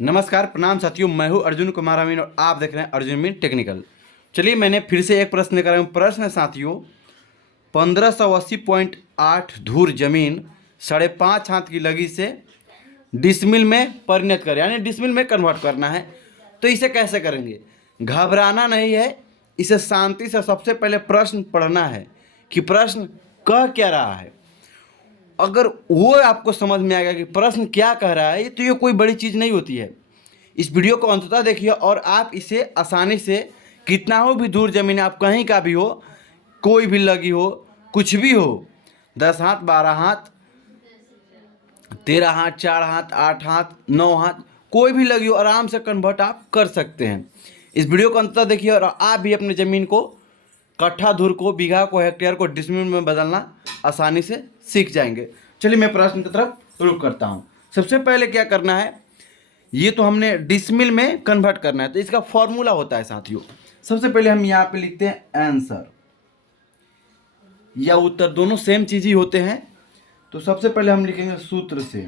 नमस्कार प्रणाम साथियों, मैं हूं अर्जुन कुमार अमीन और आप देख रहे हैं अर्जुन मीन टेक्निकल। चलिए मैंने फिर से एक प्रश्न लेकर आया हूं। प्रश्न है साथियों, 1580.8 धूर जमीन 5.5 हाथ की लगी से डिसमिल में परिणत करें, यानी डिसमिल में कन्वर्ट करना है। तो इसे कैसे करेंगे? घबराना नहीं है, इसे शांति से सबसे पहले प्रश्न पढ़ना है कि प्रश्न कह क्या रहा है। अगर वो आपको समझ में आएगा कि प्रश्न क्या कह रहा है तो ये कोई बड़ी चीज़ नहीं होती है। इस वीडियो को अंततः देखिए और आप इसे आसानी से, कितना हो भी दूर ज़मीन, आप कहीं का भी हो, कोई भी लगी हो, कुछ भी हो, 10 हाथ, 12 हाथ, 13 हाथ, 4 हाथ, 8 हाथ, 9 हाथ, कोई भी लगी हो, आराम से कन्वर्ट आप कर सकते हैं। इस वीडियो को अंततः देखिए और आप भी अपनी ज़मीन को, कट्ठा धूर को, बीघा को, हेक्टेयर को डिसमिल में बदलना आसानी से सीख जाएंगे। चलिए मैं प्रश्न की तरफ रुक करता हूँ। सबसे पहले क्या करना है, ये तो हमने डिसमिल में कन्वर्ट करना है, तो इसका फॉर्मूला होता है साथियों। सबसे पहले हम यहाँ पे लिखते हैं आंसर या उत्तर, दोनों सेम चीज ही होते हैं। तो सबसे पहले हम लिखेंगे सूत्र से,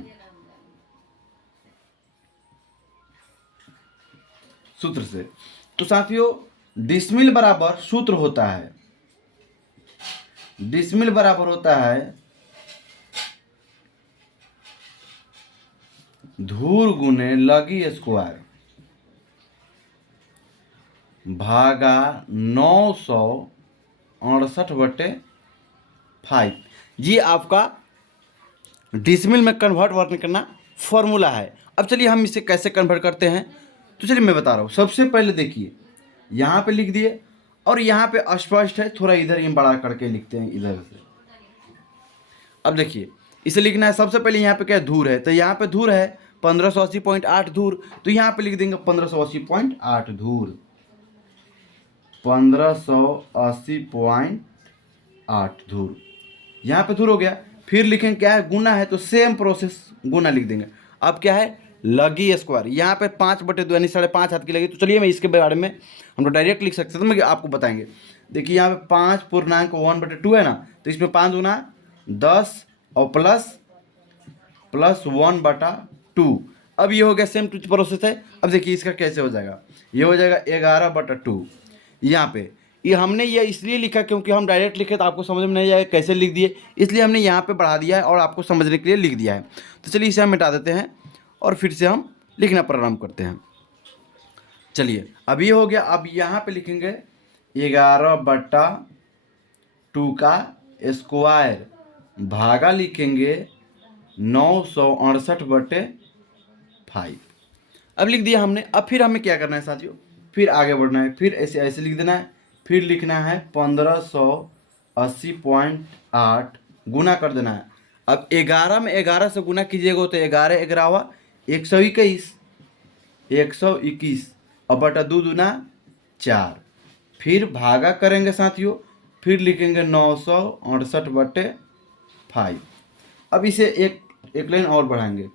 तो साथियों डिसमिल बराबर सूत्र होता है, डिसमिल बराबर होता है धूर गुने लगी स्क्वायर भागा 968/5। ये आपका डिसमिल में कन्वर्ट करना फॉर्मूला है। अब चलिए हम इसे कैसे कन्वर्ट करते हैं, तो चलिए मैं बता रहा हूँ। सबसे पहले देखिए, यहाँ पे लिख दिए और यहाँ पे अस्पष्ट है, थोड़ा इधर ही बड़ा करके लिखते हैं इधर से। अब देखिए इसे लिखना है, सबसे पहले यहाँ पे क्या धूर है, तो यहाँ पे धूर है 1580.8 धूर, तो यहाँ पे लिख देंगे 1580.8 धूर, 1580.8 धूर, यहाँ पे धूर हो गया। फिर लिखेंगे क्या है, गुना है, तो सेम प्रोसेस गुना लिख देंगे। अब क्या है, लगी स्क्वायर, यहाँ पे 5/2 यानी 5.5 हाथ की लगी। तो चलिए मैं इसके बारे में, हम लोग डायरेक्ट लिख सकते हैं, तो मैं आपको बताएंगे। देखिए यहाँ पे 5.1/2 है ना, तो इसमें 5 गुना 10 और प्लस 1/2। अब ये हो गया, सेम टू प्रोसेस है। अब देखिए इसका कैसे हो जाएगा, ये हो जाएगा 11/2। यहाँ पे ये हमने ये इसलिए लिखा क्योंकि हम डायरेक्ट लिखे तो आपको समझ में नहीं आएगा कैसे लिख दिए, इसलिए हमने यहाँ पे बढ़ा दिया है और आपको समझने के लिए लिख दिया है। तो चलिए इसे हम मिटा देते हैं और फिर से हम लिखना प्रारंभ करते हैं। चलिए अब ये हो गया। अब यहाँ पे लिखेंगे 11/2 का स्क्वायर भागा लिखेंगे 968/5। अब लिख दिया हमने। अब फिर हमें क्या करना है साथियों, फिर आगे बढ़ना है, फिर ऐसे ऐसे लिख देना है। फिर लिखना है 1580.8 गुना कर देना है। अब 11 में 11 से गुना कीजिएगा तो 11×11 121, 121 और बटा 2 दूना 4। फिर भागा करेंगे साथियों, फिर लिखेंगे 968/5। अब इसे एक लाइन और बढ़ाएंगे।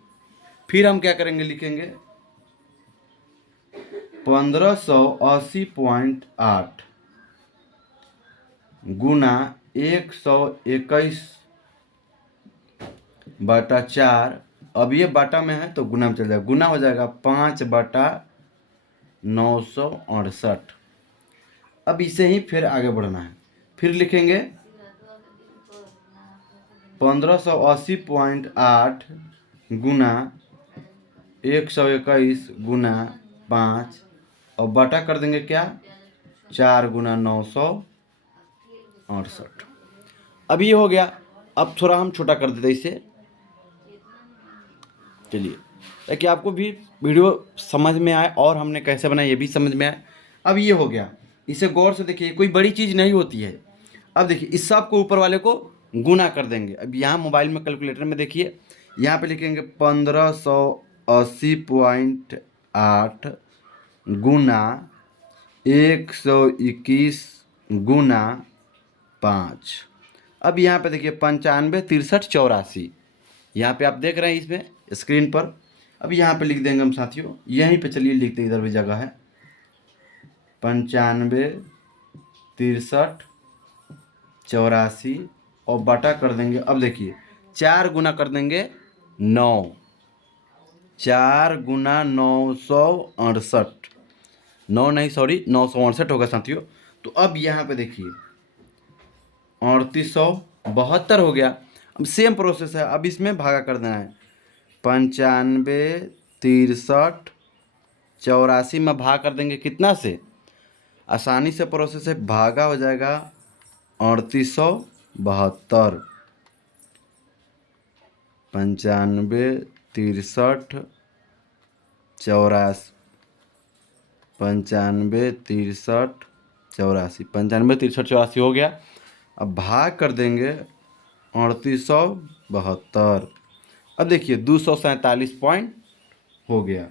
फिर हम क्या करेंगे, लिखेंगे 1580.8 गुना 121/4। अब ये बाटा में है तो गुना में चल जाएगा, गुना हो जाएगा 5/968। अब इसे ही फिर आगे बढ़ना है। फिर लिखेंगे 1580.8 गुना 121 गुना 5 और बटा कर देंगे क्या, 4 गुना 968। अब ये हो गया। अब थोड़ा हम छोटा कर देते इसे, चलिए ताकि आपको भी वीडियो समझ में आए और हमने कैसे बनाया ये भी समझ में आए। अब ये हो गया, इसे गौर से देखिए, कोई बड़ी चीज़ नहीं होती है। अब देखिए इस सब को ऊपर वाले को गुना कर देंगे। अब यहाँ मोबाइल में कैलकुलेटर में देखिए, यहाँ पे लिखेंगे 1580.8 गुना 121 गुना 5। अब यहाँ पे देखिए 95, 63, 84, यहाँ पे आप देख रहे हैं इसमें स्क्रीन पर। अब यहाँ पे लिख देंगे हम साथियों, यहीं पे चलिए लिखते, इधर भी जगह है, 95, 63, 84 और बटा कर देंगे। अब देखिए 4 गुना कर देंगे 9, 4 गुना 968, 9 नहीं सॉरी 968 होगा साथियों। तो अब यहाँ पे देखिए 3872 हो गया। अब सेम प्रोसेस है, अब इसमें भागा कर देना है। 95, 63, 84 में भाग कर देंगे कितना से, आसानी से प्रोसेस है, भागा हो जाएगा 3872। 95, 63, 84, 95, 63, 84, 95, 63, 84 हो गया। अब भाग कर देंगे 3872। अब देखिए 247 पॉइंट हो गया,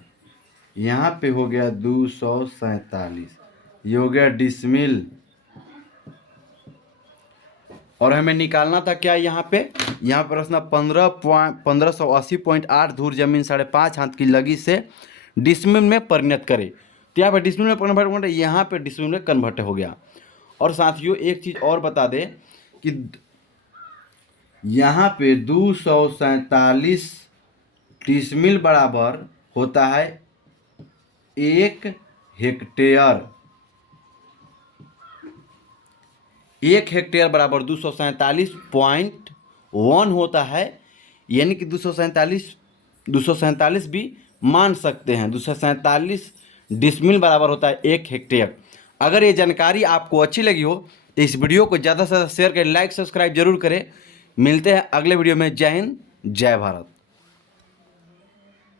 यहाँ पे हो गया 247, ये हो गया डिसमिल। और हमें निकालना था क्या यहाँ पे, यहाँ पर रखना 1580.8 धूर जमीन 5.5 हाथ की लगी से डिसमिल में परिणत करे। तो यहाँ पे डिसमिल में कन्वर्ट, यहाँ पे डिसमिल में कन्वर्ट हो गया। और साथियों एक चीज़ और बता दें कि यहाँ पे 247 डिसमिल बराबर होता है 1 हेक्टेयर। 1 हेक्टेयर बराबर 247.1 होता है, यानी कि 247 भी मान सकते हैं। 247 डिसमिल बराबर होता है 1 हेक्टेयर। अगर ये जानकारी आपको अच्छी लगी हो तो इस वीडियो को ज़्यादा से ज़्यादा शेयर करें, लाइक सब्सक्राइब जरूर करें। मिलते हैं अगले वीडियो में। जय हिंद, जय भारत।